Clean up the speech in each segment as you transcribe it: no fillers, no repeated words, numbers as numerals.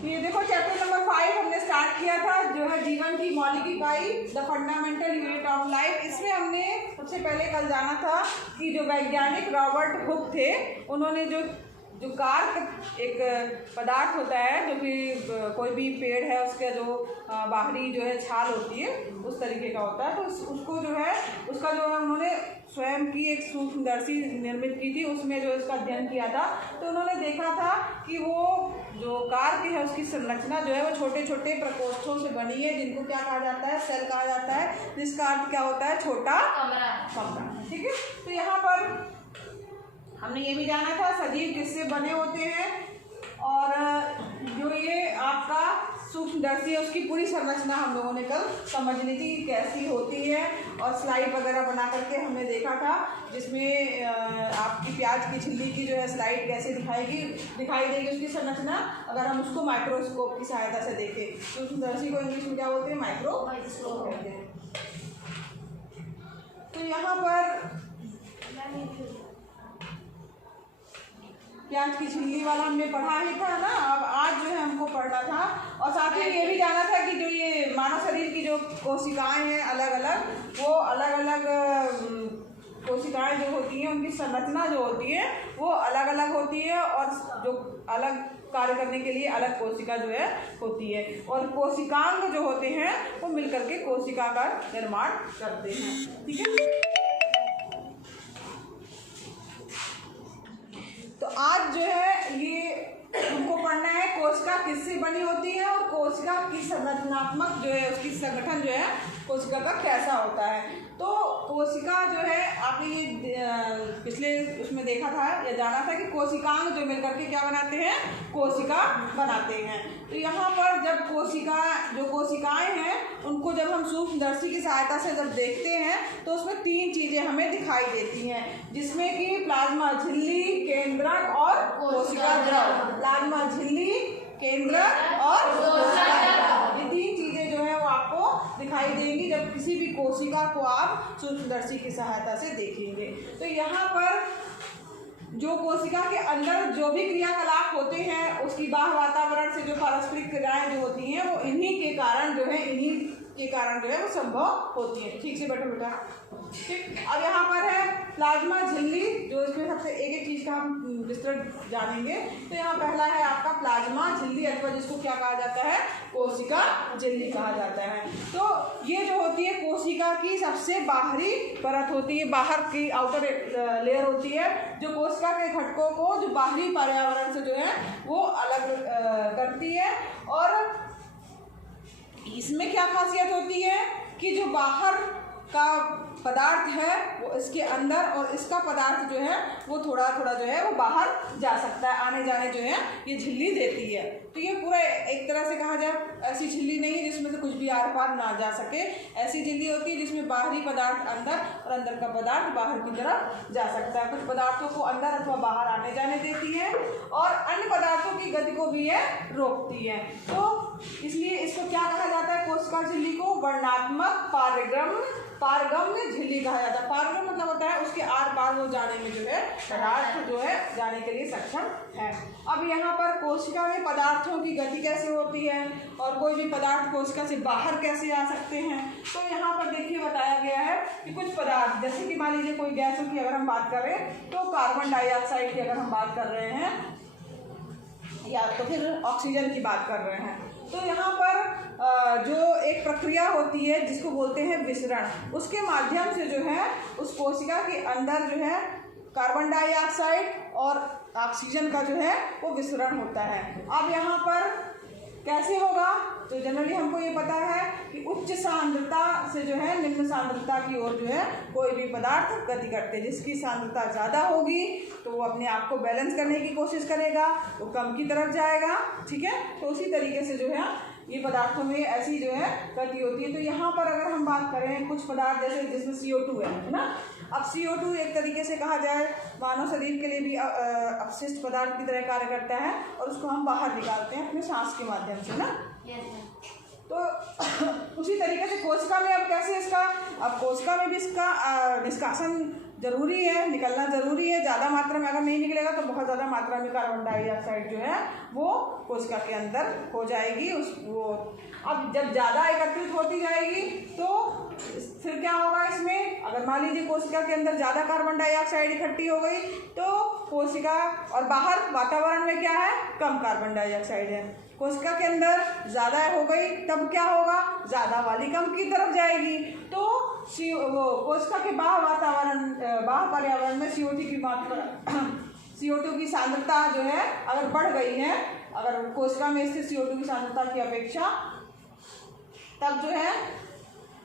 ये देखो chapter number 5 हमने स्टार्ट किया था, जो है जीवन की मौलिक इकाई, the fundamental unit of life. इसमें हमने सबसे पहले कल जाना था कि जो वैज्ञानिक रॉबर्ट हुक थे, उन्होंने जो कार्क एक पदार्थ होता है जो कि कोई भी पेड़ है उसका जो बाहरी जो है छाल होती है उस तरीके का होता है, तो उसको जो है उसका जो है उन्होंने स्वयं की एक सूक्ष्मदर्शी निर्मित की थी, उसमें जो इसका अध्ययन किया था। तो उन्होंने देखा था कि वो जो कार्क है उसकी संरचना जो है वो छोटे छोटे प्रकोष्ठों से बनी है, जिनको क्या कहा जाता है, सेल कहा जाता है, जिसका अर्थ क्या होता है, छोटा कमरा। ठीक है, तो यहाँ पर हमने ये भी जाना था सजीव किससे बने होते हैं, और जो ये आपका सूक्ष्मदर्शी है उसकी पूरी संरचना हम लोगों ने कल समझ ली थी कैसी होती है, और स्लाइड वगैरह बना करके हमने देखा था, जिसमें आपकी प्याज की छिल्ली की जो है स्लाइड कैसे दिखाई देगी उसकी संरचना, अगर हम उसको माइक्रोस्कोप की सहायता से देखें। सूक्ष्मदर्शी को इंग्लिश में क्या बोलते हैं, माइक्रोस्कोप कहते हैं। तो यहाँ पर प्याज की छिल्ली वाला हमने पढ़ा ही था ना, अब आज जो है हमको पढ़ना था, और साथ ही ये भी जाना था कि जो ये मानव शरीर की जो कोशिकाएं हैं अलग अलग, वो अलग अलग कोशिकाएं जो होती हैं उनकी संरचना जो होती है वो अलग अलग होती है, और जो अलग कार्य करने के लिए अलग कोशिका जो है होती है, और कोशिकांग जो होते हैं वो मिलकर के कोशिका का निर्माण करते हैं। ठीक है, तो आज जो है ये हमको पढ़ना है कोशिका किससे बनी होती है, और कोशिका की संरचनात्मक जो है उसकी संगठन जो है कोशिका का कैसा होता है। तो कोशिका जो है आपने ये पिछले उसमें देखा था या जाना था कि कोशिकांग जो मिलकर के क्या बनाते हैं, कोशिका बनाते हैं। तो यहाँ पर जब कोशिकाएं हैं उनको जब हम सूक्ष्मदर्शी की सहायता से जब देखते हैं तो उसमें 3 चीज़ें हमें दिखाई देती हैं, जिसमें कि प्लाज्मा झिल्ली, केंद्रक और कोशिका द्रव। प्लाज्मा झिल्ली, केंद्रक और कोशिका द्रव, ये 3 चीज़ें जो है वो आपको दिखाई देंगी जब किसी भी कोशिका को आप सूक्ष्मदर्शी की सहायता से देखेंगे। तो यहाँ पर जो कोशिका के अंदर जो भी क्रियाकलाप होते हैं उसकी बाह्य वातावरण से जो पारस्परिक क्रियाएं जो होती हैं वो इन्हीं के कारण जो है वो संभव होती है। ठीक से बैठो बेटा। ठीक, अब यहाँ पर है प्लाज्मा झिल्ली, जो इसमें सबसे एक चीज़ का हम विस्तृत जानेंगे। तो यहाँ पहला है आपका प्लाज्मा झिल्ली, अथवा जिसको क्या कहा जाता है, कोशिका झिल्ली कहा जाता है। तो ये जो होती है कोशिका की सबसे बाहरी परत होती है, बाहर की आउटर लेयर होती है, जो कोशिका के घटकों को जो बाहरी पर्यावरण से जो है वो अलग करती है। और इसमें क्या खासियत होती है कि जो बाहर का पदार्थ है वो इसके अंदर, और इसका पदार्थ जो है वो थोड़ा थोड़ा जो है वो बाहर जा सकता है, आने जाने जो है ये झिल्ली देती है। तो ये पूरा एक तरह से कहा जाए ऐसी झिल्ली नहीं है जिसमें से कुछ भी आर पार ना जा सके, ऐसी झिल्ली होती है जिसमें बाहरी पदार्थ अंदर और अंदर का पदार्थ बाहर की तरफ जा सकता है। कुछ पदार्थों को अंदर अथवा बाहर आने जाने देती है, और अन्य पदार्थों की गति को भी ये रोकती है। तो इसलिए इसको क्या कहा जाता है, कोशिका झिल्ली को वर्णात्मक पारगम्य झिल्ली कहा जाता है। पारगम्य मतलब होता है उसके आर पार वो जाने में जो है पदार्थ जो है जाने के लिए सक्षम है। अब यहाँ पर कोशिका में पदार्थों की गति कैसे होती है, और कोई भी पदार्थ कोशिका से बाहर कैसे आ सकते हैं। तो यहाँ पर देखिए बताया गया है कि कुछ पदार्थ, जैसे कि मान लीजिए कोई गैसों की अगर हम बात करें तो कार्बन डाइऑक्साइड की अगर हम बात कर रहे हैं, या तो फिर ऑक्सीजन की बात कर रहे हैं, तो यहाँ पर जो एक प्रक्रिया होती है जिसको बोलते हैं विसरण, उसके माध्यम से जो है उस कोशिका के अंदर जो है कार्बन डाइऑक्साइड और ऑक्सीजन का जो है वो विसरण होता है। अब यहाँ पर कैसे होगा, तो जनरली हमको ये पता है कि उच्च सांद्रता से जो है निम्न सांद्रता की ओर जो है कोई भी पदार्थ गति करते हैं। जिसकी सांद्रता ज़्यादा होगी तो वो अपने आप को बैलेंस करने की कोशिश करेगा, तो कम की तरफ जाएगा। ठीक है, तो उसी तरीके से जो है ये पदार्थों में ऐसी जो है गति होती है। तो यहाँ पर अगर हम बात करें कुछ पदार्थ जैसे जिसमें CO2 है ना, अब CO2 एक तरीके से कहा जाए मानव शरीर के लिए भी अपशिष्ट पदार्थ की तरह कार्य करता है, और उसको हम बाहर निकालते हैं अपने सांस के माध्यम से ना। तो उसी तरीके से कोशिका में अब कैसे इसका, अब कोशिका में भी इसका निष्कासन जरूरी है, निकलना जरूरी है। ज़्यादा मात्रा में अगर नहीं निकलेगा तो बहुत ज़्यादा मात्रा में कार्बन डाइऑक्साइड जो है वो कोशिका के अंदर हो जाएगी। अब जब ज़्यादा एकत्रित होती जाएगी तो फिर क्या होगा इसमें, अगर मान लीजिए कोशिका के अंदर ज़्यादा कार्बन डाइऑक्साइड इकट्ठी हो गई तो कोशिका और बाहर वातावरण में क्या है, कम कार्बन डाइऑक्साइड है। कोशिका के अंदर ज़्यादा हो गई तब क्या होगा, ज़्यादा वाली कम की तरफ जाएगी। तो वो कोशिका के बाह्य पर्यावरण में CO2 की मात्रा CO2 की सांद्रता जो है अगर बढ़ गई है, अगर कोशिका में स्थित CO2 की सांद्रता की अपेक्षा, तब जो है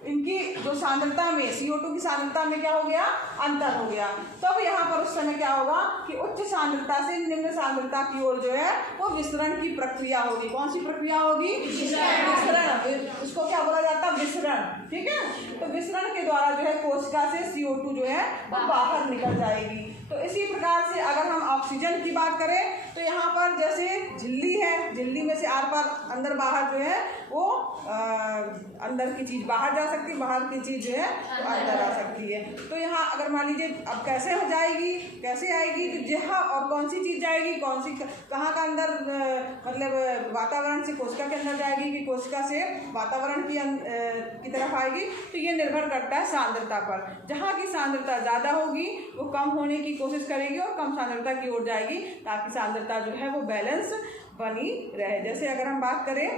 इनकी जो सांद्रता में CO2 की सांद्रता में क्या हो गया, अंतर हो गया। तब यहाँ पर उस समय क्या होगा कि उच्च सांद्रता से निम्न सांद्रता की ओर जो है वो विसरण की प्रक्रिया होगी। कौन सी प्रक्रिया होगी, विसरण। उसको क्या बोला जाता है, विसरण। ठीक है, तो विसरण के द्वारा जो है कोशिका से CO2 जो है वो बाहर निकल जाएगी। तो इसी प्रकार से अगर हम ऑक्सीजन की बात करें तो यहाँ पर जैसे झिल्ली है, झिल्ली में से आर पार अंदर बाहर जो है वो अंदर की चीज़ बाहर जा सकती है, बाहर की चीज़ जो है वो अंदर आ सकती है। तो यहाँ अगर मान लीजिए अब कैसे हो जाएगी, कैसे आएगी, तो जहाँ और कौन सी चीज़ जाएगी, कौन सी कहाँ का अंदर, मतलब वातावरण से कोशिका के अंदर जाएगी कि कोशिका से वातावरण की तरफ आएगी, तो ये निर्भर करता है सांद्रता पर। जहाँ की सांद्रता ज़्यादा होगी वो कम होने की कोशिश करेगी और कम सांद्रता की ओर जाएगी, ताकि सांद्रता जो है वो बैलेंस बनी रहे। जैसे अगर हम बात करें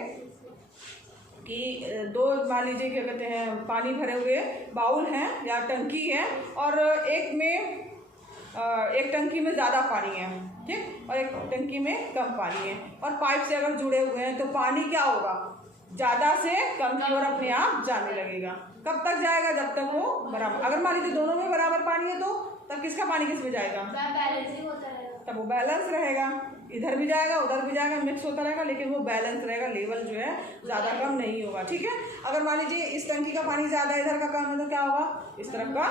कि दो, मान लीजिए क्या कहते हैं, पानी भरे हुए बाउल हैं या टंकी है, और एक टंकी में ज़्यादा पानी है, ठीक, और एक टंकी में कम पानी है, और पाइप से अगर जुड़े हुए हैं तो पानी क्या होगा, ज़्यादा से कम की ओर अपने आप जाने लगेगा। कब तक जाएगा, जब तक वो बराबर, अगर मान लीजिए दोनों में बराबर पानी है तो तब किसका पानी किस में जाएगा, तब वो बैलेंस रहेगा, इधर भी जाएगा उधर भी जाएगा, मिक्स होता रहेगा, लेकिन वो बैलेंस रहेगा, लेवल जो है ज़्यादा कम नहीं होगा। ठीक है, अगर मान लीजिए इस टंकी का पानी ज़्यादा इधर का कम है तो क्या होगा, इस तरफ का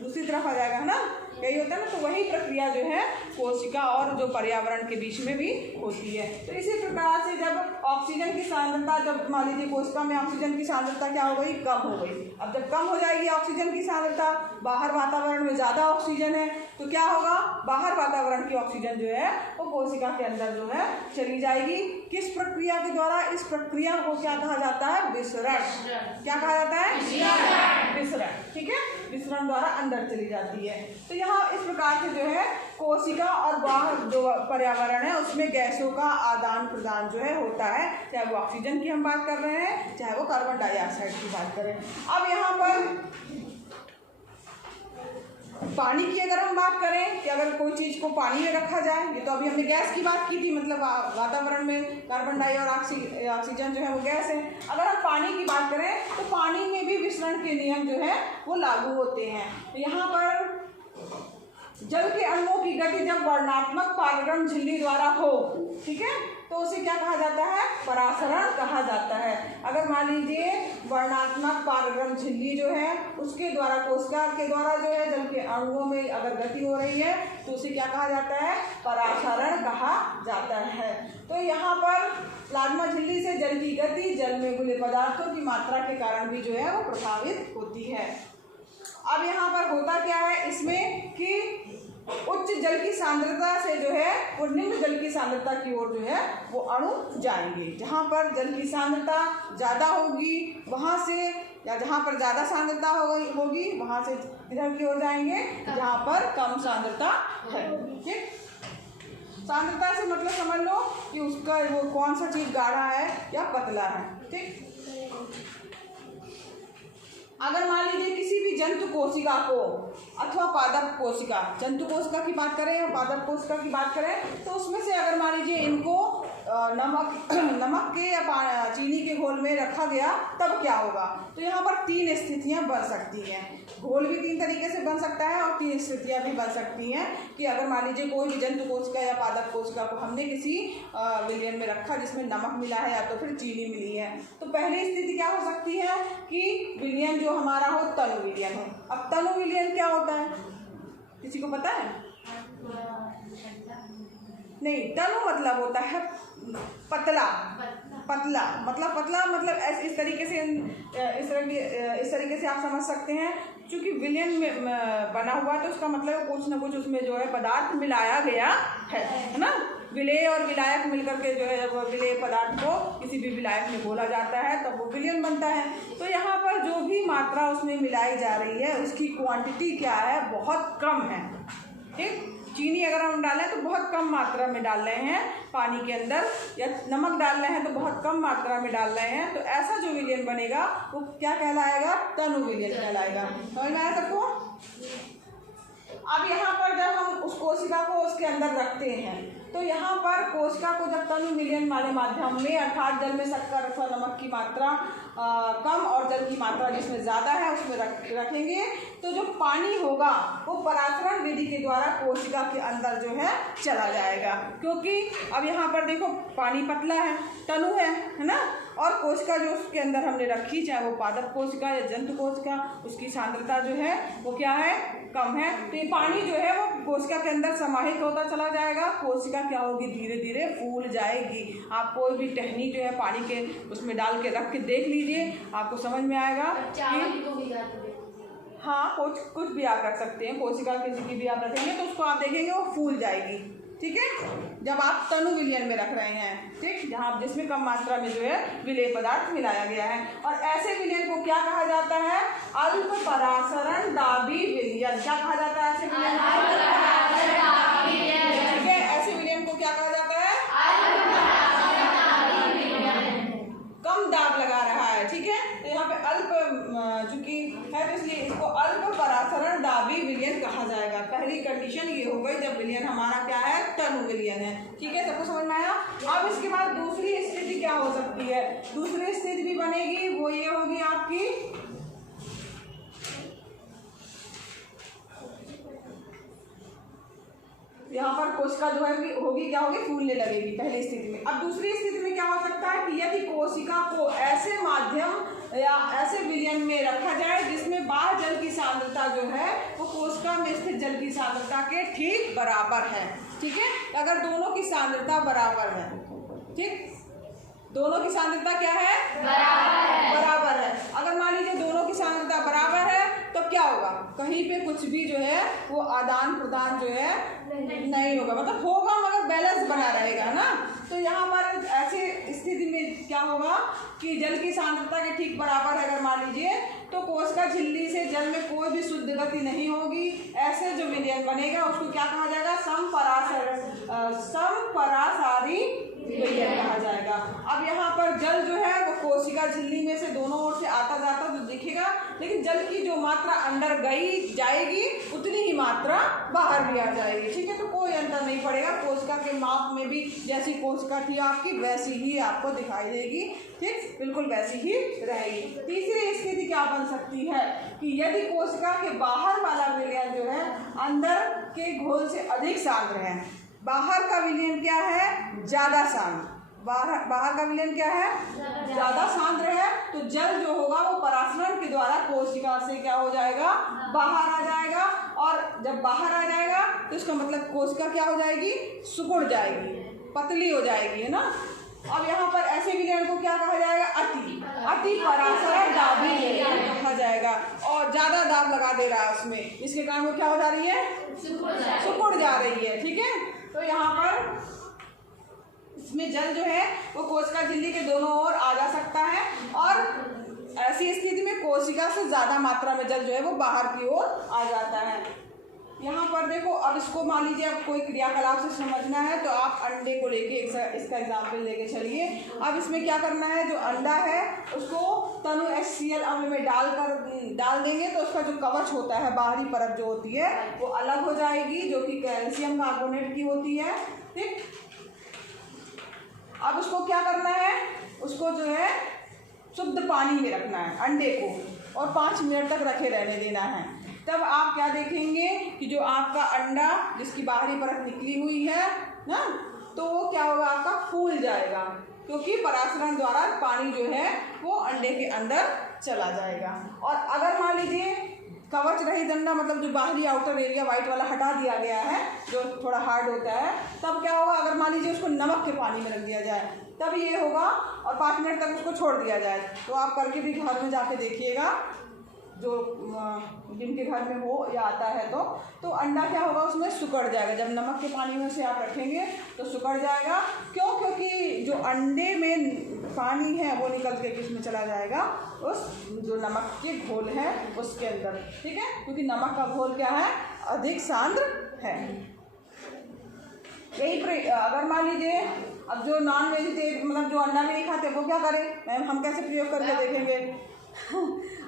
दूसरी तरफ आ जाएगा, है ना, यही होता है ना। तो वही प्रक्रिया जो है कोशिका और जो पर्यावरण के बीच में भी होती है। तो इसी प्रकार से जब ऑक्सीजन की सांद्रता, जब मान लीजिए कोशिका में ऑक्सीजन की सांद्रता क्या हो गई, कम हो गई। अब जब कम हो जाएगी ऑक्सीजन की सांद्रता, बाहर वातावरण में ज़्यादा ऑक्सीजन है तो क्या होगा, बाहर वातावरण की ऑक्सीजन जो है वो कोशिका के अंदर जो है चली जाएगी। किस प्रक्रिया के द्वारा, इस प्रक्रिया को क्या कहा जाता है, विसरण। क्या कहा जाता है, विसरण। ठीक है, विसरण द्वारा अंदर चली जाती है। तो यहाँ इस प्रकार से जो है कोशिका और बाहर जो पर्यावरण है उसमें गैसों का आदान प्रदान जो है होता है, चाहे वो ऑक्सीजन की हम बात कर रहे हैं, चाहे वो कार्बन डाइऑक्साइड की बात करें। अब यहाँ पर पानी की अगर हम बात करें कि अगर कोई चीज़ को पानी में रखा जाए, ये तो अभी हमने गैस की बात की थी, मतलब वातावरण में कार्बन डाई और ऑक्सीजन जो है वो गैस है। अगर हम पानी की बात करें तो पानी में भी विसरण के नियम जो है वो लागू होते हैं। यहाँ पर जल के अणुओं की गति जब वर्णात्मक पारगमन झिल्ली द्वारा हो, ठीक है, तो उसे क्या कहा जाता है, परासरण कहा जाता है। अगर मान लीजिए वर्णात्मक पारगमन झिल्ली जो है उसके द्वारा, कोशिका के द्वारा जो है जल के अणुओं में अगर गति हो रही है तो उसे क्या कहा जाता है, परासरण कहा जाता है। तो यहाँ पर प्लाज्मा झिल्ली से जल की गति, जल में घुले पदार्थों की मात्रा के कारण भी जो है वो प्रभावित होती है। अब यहाँ पर होता क्या है इसमें कि उच्च जल की सांद्रता से जो है वो निम्न जल की सांद्रता की ओर जो है वो अणु जाएंगे। जहाँ पर जल की सांद्रता ज़्यादा होगी वहाँ से, या जहाँ पर ज़्यादा सांद्रता होगी वहाँ से इधर की ओर जाएंगे जहाँ पर कम सांद्रता है। ठीक, सांद्रता से मतलब समझ लो कि उसका वो कौन सा चीज़ गाढ़ा है या पतला है। ठीक, अगर मान लीजिए किसी भी जंतु कोशिका को अथवा पादप कोशिका, जंतु कोशिका की बात करें या पादप कोशिका की बात करें तो उसमें से अगर मान लीजिए इनको नमक के या चीनी के घोल में रखा गया तब क्या होगा, तो यहाँ पर 3 स्थितियाँ बन सकती हैं। घोल भी 3 तरीके से बन सकता है और 3 स्थितियाँ भी बन सकती हैं कि अगर मान लीजिए कोई भी जंतु कोशिका या पादप कोशिका को हमने किसी विलयन में रखा जिसमें नमक मिला है या तो फिर चीनी मिली है, तो पहली स्थिति क्या हो सकती है कि विलयन जो हमारा हो तनु विलयन हो। अब तनु विलयन क्या होता है, किसी को पता है? नहीं, तनु मतलब होता है पतला, पतला मतलब इस तरीके से आप समझ सकते हैं। क्योंकि विलयन में बना हुआ है तो उसका मतलब कुछ ना कुछ उसमें जो है पदार्थ मिलाया गया है ना। विलेय और विलायक मिलकर के जो है वो विलेय पदार्थ को किसी भी विलायक में घोला जाता है तब वो विलयन बनता है। तो यहाँ पर जो भी मात्रा उसमें मिलाई जा रही है उसकी क्वांटिटी क्या है, बहुत कम है। ठीक, चीनी अगर हम डालें तो बहुत कम मात्रा में डाल रहे हैं पानी के अंदर, या नमक डाल रहे हैं तो बहुत कम मात्रा में डाल रहे हैं। तो ऐसा जो विलयन बनेगा वो क्या कहलाएगा, तनु विलयन कहलाएगा। समझ में आया सबको? अब यहाँ पर जब हम उस कोशिका को उसके अंदर रखते हैं तो यहाँ पर कोशिका को जब तनु विलयन वाले माध्यम में अर्थात जल में शक्कर अथवा नमक की मात्रा कम और जल की मात्रा जिसमें ज़्यादा है उसमें रखेंगे तो जो पानी होगा वो परासरण विधि के द्वारा कोशिका के अंदर जो है चला जाएगा। क्योंकि अब यहाँ पर देखो पानी पतला है, तनु है ना, और कोशिका जो उसके अंदर हमने रखी, चाहे वो पादप कोशिका या जंतु कोशिका, उसकी सांद्रता जो है वो क्या है, कम है। तो ये पानी जो है वो कोशिका के अंदर समाहित होता चला जाएगा। कोशिका क्या होगी, धीरे धीरे फूल जाएगी। आप कोई भी टहनी जो है पानी के उसमें डाल के रख के देख लीजिए, आपको समझ में आएगा कि हाँ कुछ भी आप रख सकते हैं। कोशिका किसी की भी आप रखेंगे तो उसको आप देखेंगे वो फूल जाएगी। ठीक है, जब आप तनु विलयन में रख रहे हैं, ठीक, जहाँ जिसमें कम मात्रा में जो है विलेय पदार्थ मिलाया गया है। और ऐसे विलयन को क्या कहा जाता है, अल्प परासरण दाबी विलयन। क्या कहा जाता है ऐसे विलयन? ठीक है, ऐसे विलयन को क्या कहा जाता है, कम दाब लगा रहा है। ठीक है, तो यहाँ पे अल्प चूंकि है तो इसलिए इसको अल्प परासरण दाबी विलयन कहा जाएगा। पहली कंडीशन ये हो गई जब विलयन हमारा क्या है, तनु विलयन है। ठीक है, सबको समझ में आया? अब इसके बाद दूसरी स्थिति क्या हो सकती है, दूसरी स्थिति भी बनेगी, वो ये होगी आपकी यहाँ पर कोशिका जो है होगी क्या होगी, फूलने लगेगी पहली स्थिति में। अब दूसरी स्थिति में क्या हो सकता है कि यदि कोशिका को ऐसे माध्यम या ऐसे विलयन में रखा जाए जिसमें बाह्य जल की सांद्रता जो है वो कोशिका में स्थित जल की सांद्रता के ठीक बराबर है। ठीक है, अगर दोनों की सांद्रता बराबर है, ठीक, दोनों की सांद्रता क्या है, बराबर है। अगर मान लीजिए दोनों की सांद्रता बराबर है तो क्या होगा, कहीं पे कुछ भी जो है वो आदान प्रदान जो है नहीं होगा, मतलब होगा मगर बैलेंस बना रहेगा ना। तो यहाँ पर ऐसे स्थिति में क्या होगा कि जल की सांद्रता के ठीक बराबर है अगर मान लीजिए, तो कोशिका झिल्ली से जल में कोई भी शुद्ध गति नहीं होगी। ऐसे जो विलयन बनेगा उसको क्या कहा जाएगा, समपरासारी विलयन कहा जाएगा। अब यहाँ पर जल जो है वो कोशिका झिल्ली में से दोनों ओर से आता जाता तो दिखेगा, लेकिन जल की जो मात्रा अंदर गई जाएगी उतनी ही मात्रा बाहर भी आ जाएगी। ठीक है, तो कोई अंतर नहीं पड़ेगा। कोशिका के माप में भी जैसी कोशिका थी आपकी वैसी ही आपको दिखाई देगी। ठीक, बिल्कुल वैसी ही रहेगी। तीसरी स्थिति क्या बन सकती है कि यदि कोशिका के बाहर वाला विलयन जो है अंदर के घोल से अधिक सांद्र है, बाहर का विलयन क्या है, ज़्यादा सांद्र, बाहर का विलयन क्या है, ज़्यादा सांद्र है, तो जल जो होगा वो परासरण के द्वारा कोशिका से क्या हो जाएगा, बाहर आ जाएगा। और जब बाहर आ जाएगा तो इसका मतलब कोशिका क्या हो जाएगी, सिकुड़ जाएगी, पतली हो जाएगी, है ना। अब यहाँ पर ऐसे विलयन को क्या कहा जाएगा, अति परासरण दाबी विलयन कहा जाएगा। और ज़्यादा दाब लगा दे रहा है उसमें, इसके कारण वो क्या हो जा रही है, सिकुड़ जा रही है। ठीक है, तो यहाँ पर इसमें जल जो है वो कोशिका झिल्ली के दोनों ओर आ जा सकता है, और ऐसी स्थिति में कोशिका से ज़्यादा मात्रा में जल जो है वो बाहर की ओर आ जाता है। यहाँ पर देखो, अब इसको मान लीजिए अब कोई क्रियाकलाप से समझना है तो आप अंडे को लेके इसका एग्जाम्पल लेके चलिए। अब इसमें क्या करना है, जो अंडा है उसको तनु HCl अम्ल में डाल देंगे तो उसका जो कवच होता है, बाहरी परत जो होती है वो अलग हो जाएगी, जो कि कैल्शियम कार्बोनेट की होती है। ठीक, अब उसको क्या करना है, उसको जो है शुद्ध पानी में रखना है अंडे को, और 5 मिनट तक रखे रहने देना है। तब आप क्या देखेंगे कि जो आपका अंडा जिसकी बाहरी परत निकली हुई है ना, तो वो क्या होगा, आपका फूल जाएगा, क्योंकि परासरण द्वारा पानी जो है वो अंडे के अंदर चला जाएगा। और अगर मान लीजिए कवच रहित अंडा मतलब जो बाहरी आउटर एरिया वाइट वाला हटा दिया गया है, जो थोड़ा हार्ड होता है, तब क्या होगा, अगर मान लीजिए उसको नमक के पानी में रख दिया जाए तब ये होगा, और 5 मिनट तक उसको छोड़ दिया जाए। तो आप करके भी घर में जाके देखिएगा, जो जिनके घर में हो या आता है तो अंडा क्या होगा, उसमें सिकुड़ जाएगा। जब नमक के पानी में से आप रखेंगे तो सिकुड़ जाएगा। क्यों? क्योंकि जो अंडे में पानी है वो निकल के किसमें चला जाएगा, उस जो नमक के घोल है उसके अंदर, ठीक है, क्योंकि नमक का घोल क्या है, अधिक सांद्र है। यही अगर मान लीजिए अब जो नॉन वेजिटेरियन मतलब जो अंडा नहीं खाते वो क्या करें, मैम हम कैसे प्रयोग करके देखेंगे।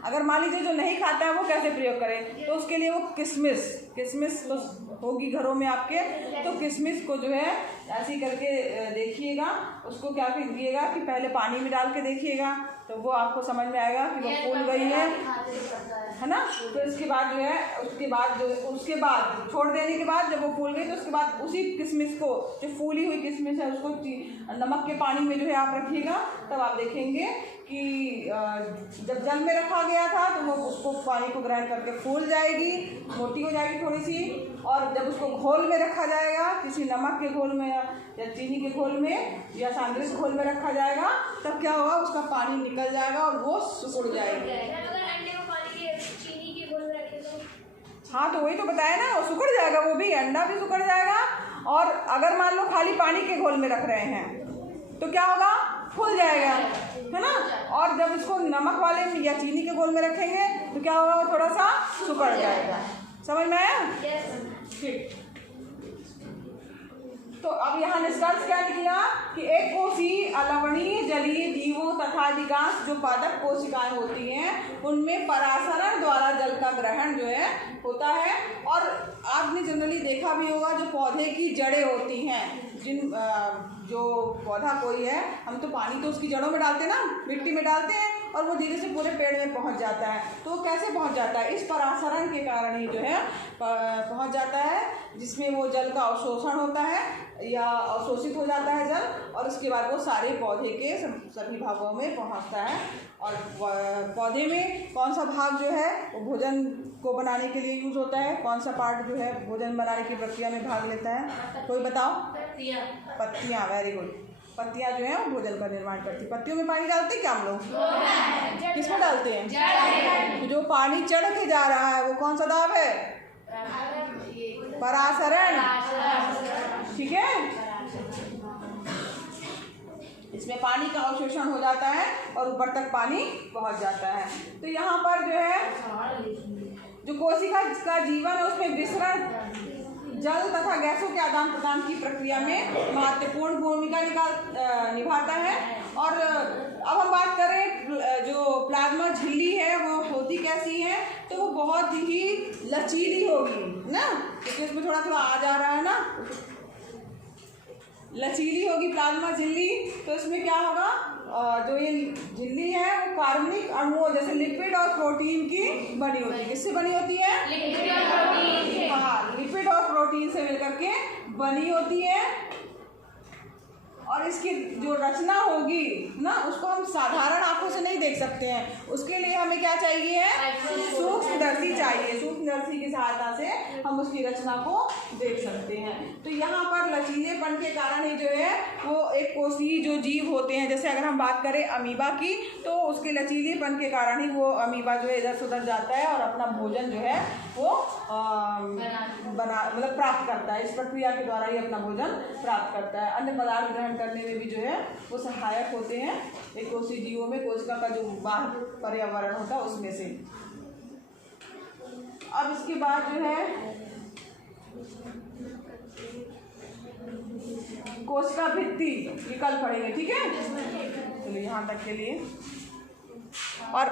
अगर मान लीजिए जो नहीं खाता है वो कैसे प्रयोग करें, तो उसके लिए वो किशमिश तो होगी घरों में आपके, तो किशमिश को जो है ऐसे ही करके देखिएगा, उसको क्या कीजिएगा कि पहले पानी में डाल के देखिएगा, तो वो आपको समझ में आएगा कि वो फूल गई है ना। तो इसके बाद जो है उसके बाद छोड़ देने के बाद जब वो फूल गई तो उसके बाद उसी किशमिश को, जो फूली हुई किशमिश है, उसको नमक के पानी में जो है आप रखिएगा। तब आप देखेंगे कि जब जल में रखा गया था तो वो उसको पानी को ग्राइंड करके फूल जाएगी, मोटी हो जाएगी थोड़ी सी, और जब उसको घोल में रखा जाएगा, किसी नमक के घोल में या चीनी के घोल में या सांद्रिक घोल में रखा जाएगा, तब क्या होगा, उसका पानी निकल जाएगा और वो सिकुड़ जाएगी। हाँ, तो वही तो बताया ना, वो सिकुड़ जाएगा, वो भी अंडा भी सिकुड़ जाएगा। और अगर मान लो खाली पानी के घोल में रख रहे हैं तो क्या होगा, फूल जाएगा, है ना। और जब इसको नमक वाले में या चीनी के घोल में रखेंगे तो क्या होगा, वो थोड़ा सा सिकुड़ जाएगा। समझ में आया? ठीक। तो अब यहाँ निष्कर्ष क्या निकला कि एक कोशी अलवणीय जलीय जीवों तथा अधिकांश जो पादप कोशिकाएं होती हैं उनमें परासरण द्वारा जल का ग्रहण जो है होता है। और आपने जनरली देखा भी होगा, जो पौधे की जड़ें होती हैं, जो पौधा कोई है, हम तो पानी तो उसकी जड़ों में डालते हैं ना, मिट्टी में डालते हैं, और वो धीरे से पूरे पेड़ में पहुंच जाता है। तो वो कैसे पहुंच जाता है, इस परासरण के कारण ही जो है पहुंच जाता है, जिसमें वो जल का अवशोषण होता है या अवशोषित हो जाता है जल, और उसके बाद वो सारे पौधे के सभी भागों में पहुंचता है। और पौधे में कौन सा भाग जो है वो भोजन को बनाने के लिए यूज होता है, कौन सा पार्ट जो है भोजन बनाने की प्रक्रिया में भाग लेता है, कोई बताओ? पत्तियाँ। Very good. पत्तियाँ जो है वो भोजन का निर्माण करती। पत्तियों में पानी डालते हैं क्या हम लोग? किसमें डालते हैं? जो पानी चढ़ के जा रहा है वो कौन सा दाब है? परासरण। ठीक है, इसमें पानी का अवशोषण हो जाता है और ऊपर तक पानी पहुंच जाता है। तो यहाँ पर जो है जो कोशिका का जीवन है उसमें विसरण जल तथा गैसों के आदान प्रदान की प्रक्रिया में महत्वपूर्ण भूमिका निभाता है। और अब हम बात करें जो प्लाज्मा झिल्ली है वो होती कैसी है, तो वो बहुत ही लचीली होगी ना, क्योंकि इसमें थोड़ा थोड़ा आ जा रहा है ना, लचीली होगी प्लाज्मा झिल्ली। तो इसमें क्या होगा, जो ये झिल्ली है वो कार्बनिक अणुओं जैसे लिपिड और प्रोटीन की बनी होती है। किससे बनी होती है? लिपिड और प्रोटीन। हाँ, लिपिड और प्रोटीन से मिलकर के बनी होती है। और इसकी जो रचना होगी ना, उसको हम साधारण आंखों से नहीं देख सकते हैं, उसके लिए हमें क्या चाहिए? सूक्ष्मदर्शी चाहिए। सूक्ष्मदर्शी की सहायता से हम उसकी रचना को देख सकते हैं। तो यहाँ पर लचीलेपन के कारण ही जो है वो एक कोशीय जो जीव होते हैं, जैसे अगर हम बात करें अमीबा की, तो उसके लचीलेपन के कारण ही वो अमीबा जो है इधर से उधर जाता है और अपना भोजन जो है वो मतलब प्राप्त करता है। इस प्रक्रिया के द्वारा ही अपना भोजन प्राप्त करता है। अन्य पदार्थ ग्रहण करने में भी जो है वो सहायक होते हैं एक कोशीय जीवों में, कोशिका का जो बाह्य पर्यावरण होता है उसमें से। अब इसके बाद जो है कोशिका भित्ति विकल्प पढ़ेंगे, ठीक है। चलिए यहाँ तक के लिए। और